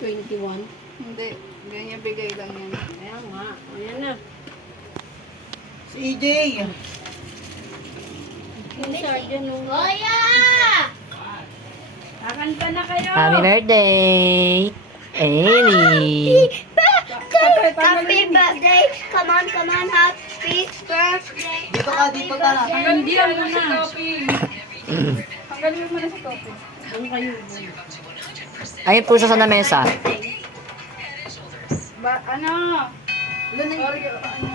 21. Hindi. Ganyan bigay lang yan. Kaya nga. Ayan na. Si EJ. Yung sergeant nung... Kuya! Kakanta na kayo! Happy birthday! Amy! Happy birthday! Come on, happy birthday! Dito ka, dito ka na. Hindi ang na. Hanggang mo na sa topic. Doon kayo. Ayun po siya sa lamesa. Ano? Oreo, ano?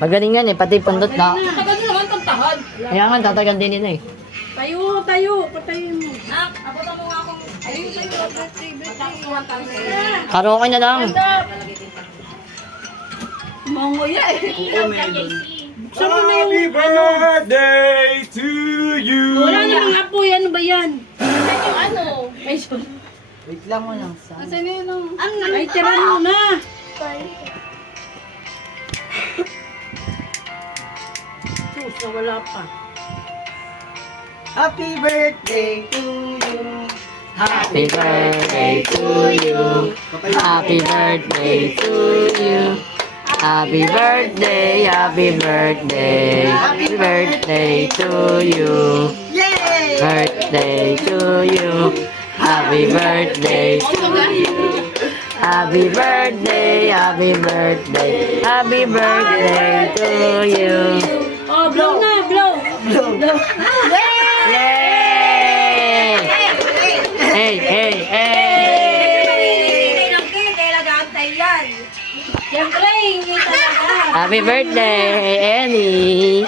Magaling yan eh, pati pundot na. Tagal mo naman tantahan. Kaya nga, tatagal din nila eh. Tayo, tayo. Patayin mo. Abutan mo nga akong... Ayun sa'yo, birthday. Karaoke na lang. Manguya eh. Oo, meron. Buksan mo na yung... Happy birthday to you! Wala namang apoy. Ano ba yan? Ano? Ay, sorry. Wait lang mo lang. Asan na yun? Ay, tira mo na. Sus, nawala pa. Happy birthday to you. Happy birthday to you. Happy birthday to you. Happy birthday, happy birthday. Happy birthday to you. Yay! Birthday to you. Happy birthday to you. Happy birthday, happy birthday. Happy birthday to you. Oh, blow na, blow. Yay! Hey, hey, hey! Siyempre, hindi talaga. Happy birthday, Annie!